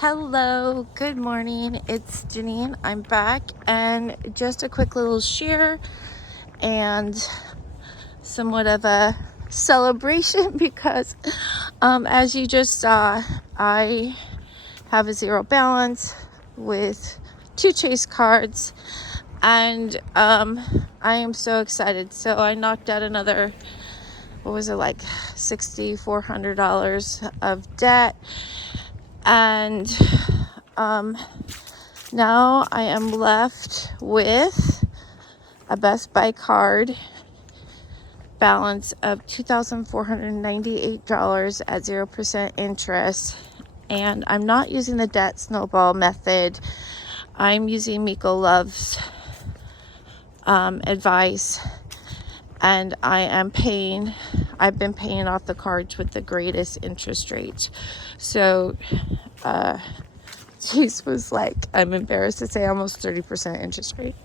Hello, good morning. It's Janine. I'm back, and just a quick little share and somewhat of a celebration because, as you just saw, I have a zero balance with 2 chase cards, and I am so excited. So I knocked out another, what was it, like $6,400 of debt, and now I am left with a Best Buy card balance of $2,498 at 0% interest. And I'm not using the debt snowball method. I'm using Miko Love's advice. And I've been paying off the cards with the greatest interest rates. So, Chase was like, I'm embarrassed to say, almost 30% interest rate,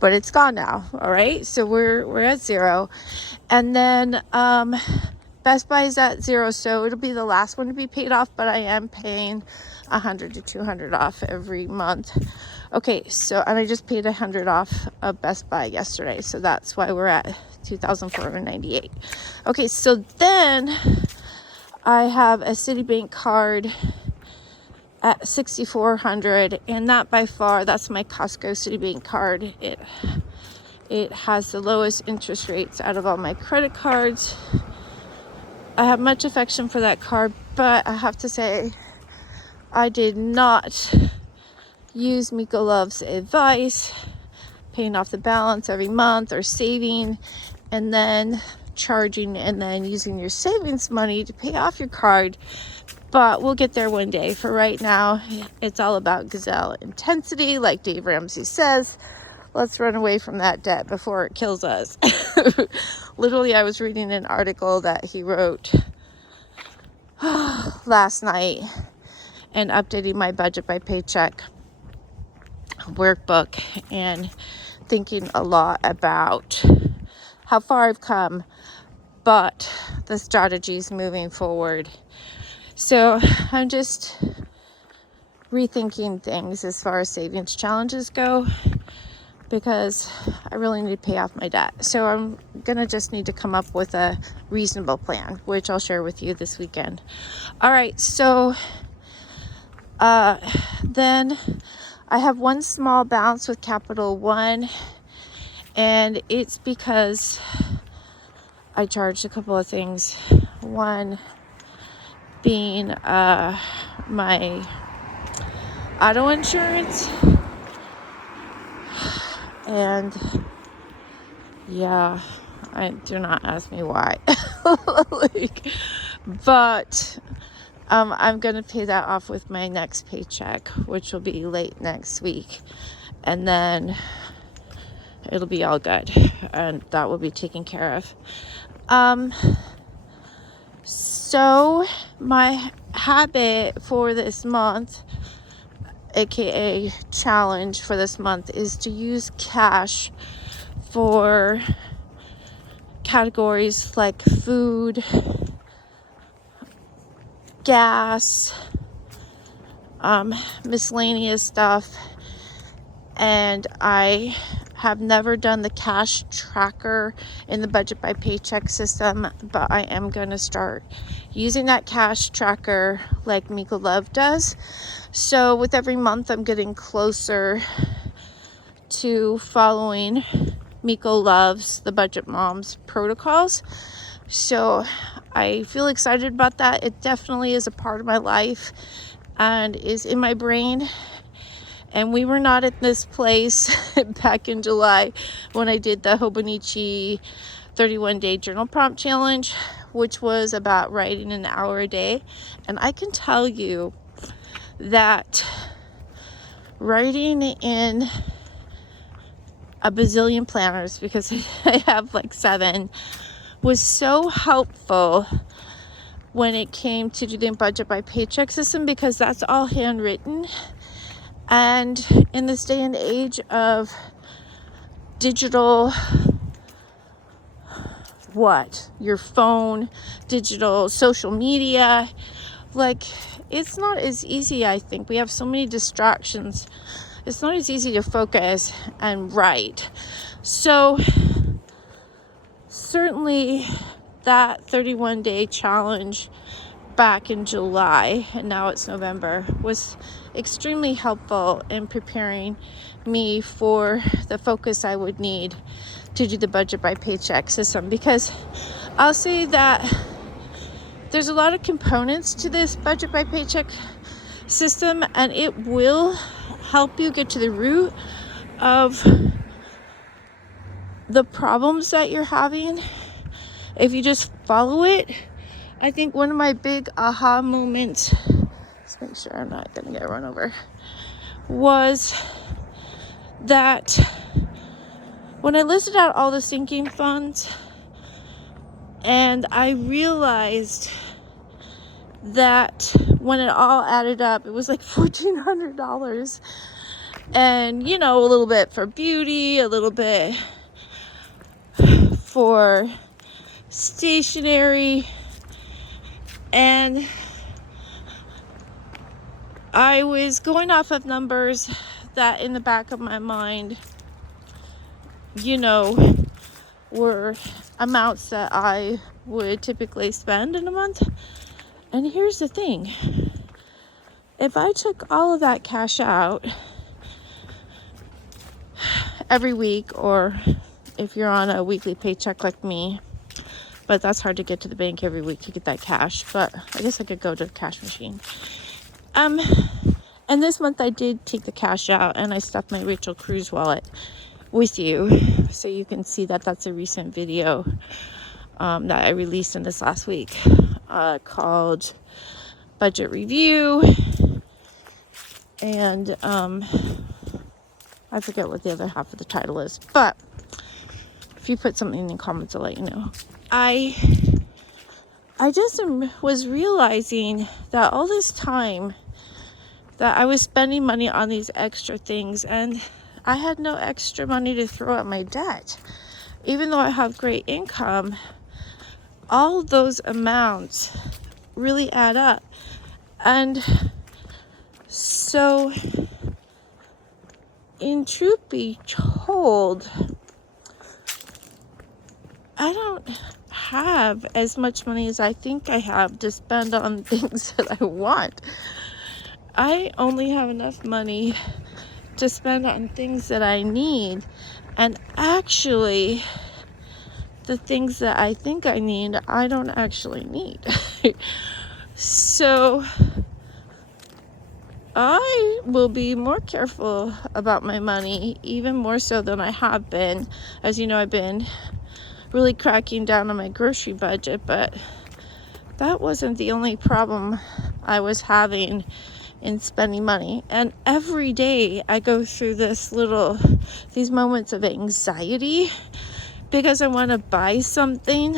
but it's gone now. All right, so we're at 0, and then Best Buy is at 0, so it'll be the last one to be paid off, but I am paying $100 to $200 off every month. Okay, so, and I just paid $100 off of Best Buy yesterday, so that's why we're at $2,498. Okay, so then I have a Citibank card at $6,400, and that by far, that's my Costco Citibank card. It has the lowest interest rates out of all my credit cards. I have much affection for that card, but I have to say, I did not use Miko Love's advice, paying off the balance every month or saving and then charging and then using your savings money to pay off your card. But we'll get there one day. For right now, it's all about gazelle intensity, like Dave Ramsey says. Let's run away from that debt before it kills us. Literally, I was reading an article that he wrote last night and updating my budget by paycheck workbook and thinking a lot about how far I've come, but the strategies moving forward. So I'm just rethinking things as far as savings challenges go, because I really need to pay off my debt. So I'm gonna just need to come up with a reasonable plan, which I'll share with you this weekend. All right, so then I have one small balance with Capital One, and it's because I charged a couple of things. One being my auto insurance, and yeah, I do not ask me why. But I'm gonna pay that off with my next paycheck, which will be late next week, and then it'll be all good, and that will be taken care of. So my habit for this month, aka challenge for this month, is to use cash for categories like food, gas, miscellaneous stuff. And I have never done the cash tracker in the budget by paycheck system, but I am going to start using that cash tracker like Miko Love does. So with every month, I'm getting closer to following Miko Love's The Budget Moms protocols. So I feel excited about that. It definitely is a part of my life and is in my brain. And we were not at this place back in July when I did the Hobonichi 31-day journal prompt challenge, which was about writing an hour a day. And I can tell you that writing in a bazillion planners, because I have like 7, was so helpful when it came to doing budget by paycheck system, because that's all handwritten. And in this day and age of digital, your phone, digital social media, like, it's not as easy. I think we have so many distractions. It's not as easy to focus and write. So certainly that 31-day challenge back in July, and now it's November, was extremely helpful in preparing me for the focus I would need to do the budget by paycheck system, because I'll say that there's a lot of components to this budget by paycheck system, and it will help you get to the root of the problems that you're having if you just follow it. I think one of my big aha moments, let's make sure I'm not gonna get run over, was that when I listed out all the sinking funds and I realized that when it all added up, it was like $1,400. And, you know, a little bit for beauty, a little bit for stationery, and I was going off of numbers that in the back of my mind, you know, were amounts that I would typically spend in a month. And here's the thing. If I took all of that cash out every week, or if you're on a weekly paycheck like me, but that's hard to get to the bank every week to get that cash, but I guess I could go to the cash machine. And this month I did take the cash out, and I stuffed my Rachel Cruz wallet with you, so you can see that that's a recent video that I released in this last week, called Budget Review, and I forget what the other half of the title is, but if you put something in the comments, I'll let you know. I just was realizing that all this time that I was spending money on these extra things, and I had no extra money to throw at my debt. Even though I have great income, all those amounts really add up. And so, in truth be told, I don't have as much money as I think I have to spend on things that I want. I only have enough money to spend on things that I need, and actually the things that I think I need, I don't actually need. So I will be more careful about my money, even more so than I have been. As you know, I've been really cracking down on my grocery budget, but that wasn't the only problem I was having in spending money. And every day I go through these moments of anxiety because I want to buy something.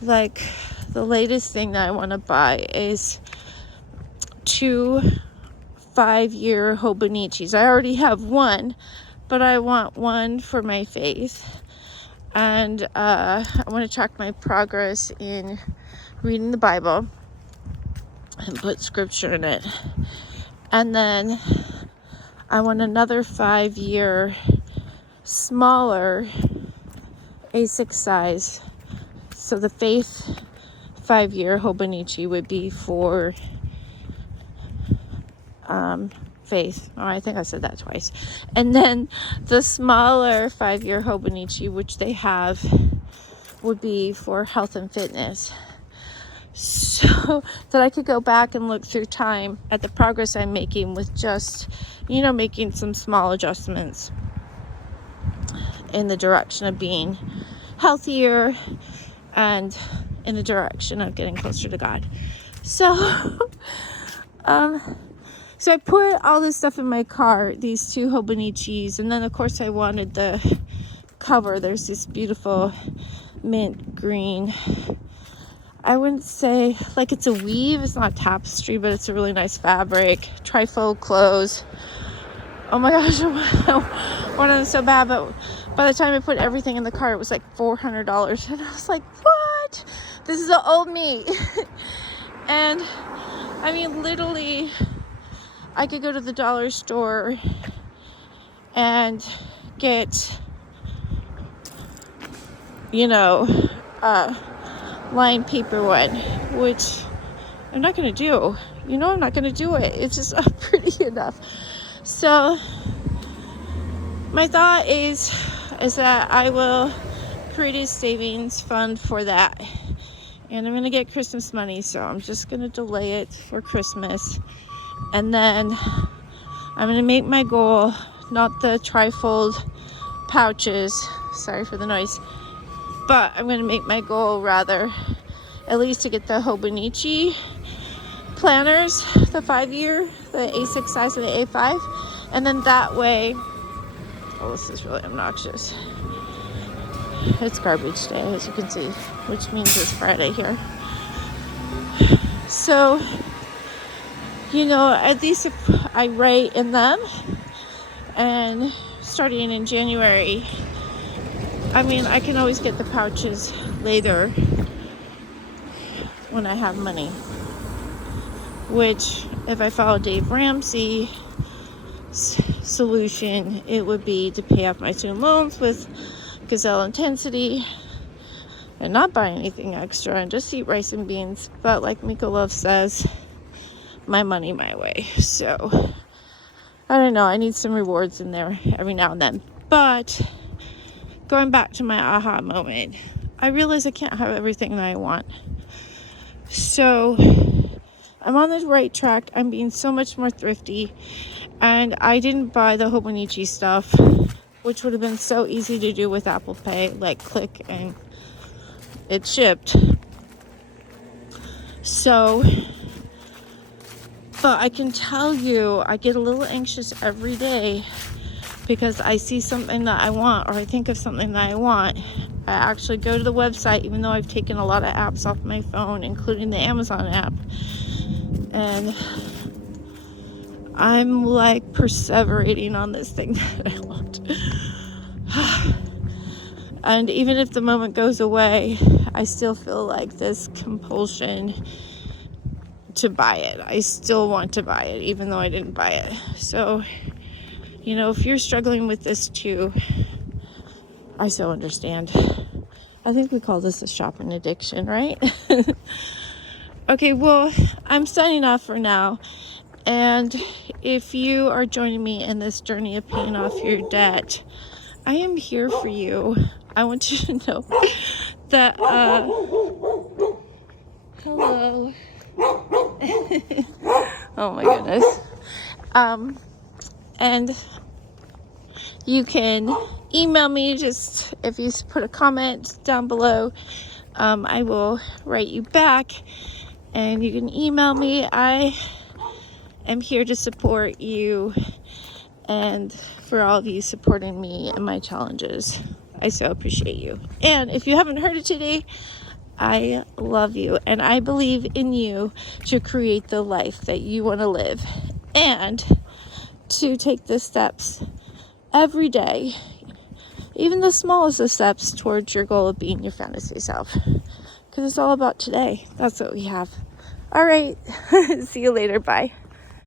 Like the latest thing that I want to buy is 2 5-year Hobonichis. I already have one, but I want one for my faith. And I want to track my progress in reading the Bible and put scripture in it. And then I want another 5-year smaller A6 size. So the faith 5-year Hobonichi would be for faith. Oh, I think I said that twice. And then the smaller 5-year Hobonichi, which they have, would be for health and fitness. So that I could go back and look through time at the progress I'm making with just, making some small adjustments in the direction of being healthier and in the direction of getting closer to God. So, so I put all this stuff in my car, these 2 Hobonichis, and then of course I wanted the cover. There's this beautiful mint green, I wouldn't say like it's a weave, it's not tapestry, but it's a really nice fabric, trifold clothes. Oh my gosh, I wanted them so bad, but by the time I put everything in the car, it was like $400, and I was like, what? This is the old me. And I mean, literally, I could go to the dollar store and get, you know, lined paper one, which I'm not going to do. You know I'm not going to do it. It's just not pretty enough. So my thought is that I will create a savings fund for that. And I'm going to get Christmas money, so I'm just going to delay it for Christmas. And then I'm going to make my goal, not the trifold pouches, sorry for the noise, but I'm going to make my goal rather at least to get the Hobonichi planners, the 5-year, the A6 size and the A5. And then that way, oh, this is really obnoxious. It's garbage day, as you can see, which means it's Friday here. So, you know, at least if I write in them, and starting in January, I mean, I can always get the pouches later when I have money. Which, if I follow Dave Ramsey's solution, it would be to pay off my student loans with Gazelle Intensity and not buy anything extra and just eat rice and beans. But like Miko Love says, my money, my way. So I don't know, I need some rewards in there every now and then. But going back to my aha moment, I realize I can't have everything that I want. So I'm on the right track. I'm being so much more thrifty. And I didn't buy the Hobonichi stuff, which would have been so easy to do with Apple Pay, like click and it shipped. So, but I can tell you, I get a little anxious every day because I see something that I want, or I think of something that I want. I actually go to the website, even though I've taken a lot of apps off my phone, including the Amazon app. And I'm like perseverating on this thing that I want. And even if the moment goes away, I still feel like this compulsion to buy it. I still want to buy it, even though I didn't buy it. So, you know, if you're struggling with this too, I so understand. I think we call this a shopping addiction, right? Okay, well, I'm signing off for now. And if you are joining me in this journey of paying off your debt, I am here for you. I want you to know that, hello. Oh my goodness. And you can email me, just if you put a comment down below, I will write you back, and you can email me. I am here to support you, and for all of you supporting me and my challenges, I so appreciate you. And if you haven't heard it today, I love you, and I believe in you to create the life that you want to live, and to take the steps every day, even the smallest of steps, towards your goal of being your fantasy self, because it's all about today. That's what we have. All right. See you later. Bye.